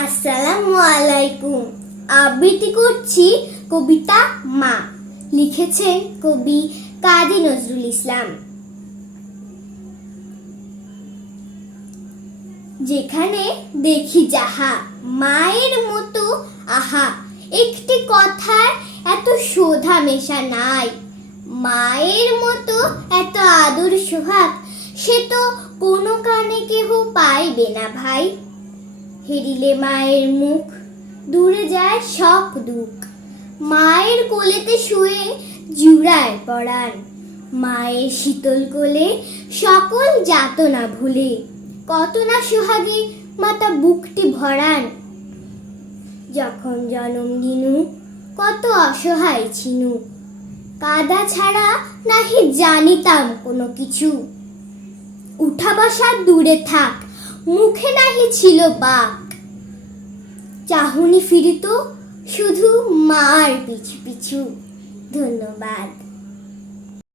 আসসালামু আলাইকুম আবৃত্তি করছি কবিতা মা। লিখেছেন কবি কাজী নজরুল ইসলাম। যেখানে দেখি যাহা মায়ের মতো, আহা, একটি কথার এত শোধা মেশা নাই। মায়ের মতো এত আদর সোহাগ, সে তো কোনো কানে কেহ পাইবে না ভাই। হেরিলে মায়ের মুখ, দূরে যায় শখ দুঃখ। মায়ের কোলেতে শুয়ে জুড়ায় পড়ান মায়ের শীতল কোলে সকল যাতনা ভুলে। কত না সোহাগে মাতা বুকটি ভরান। যখন জনম দিনু, কত অসহায় ছিনু। কাদা ছাড়া নাহি জানিতাম কোনো কিছু। উঠা বসা দূরে থাক মুখে নাহি ছিল বাক। চাহনি ফিরিত শুধু মার পিছু পিছু। ধন্যবাদ।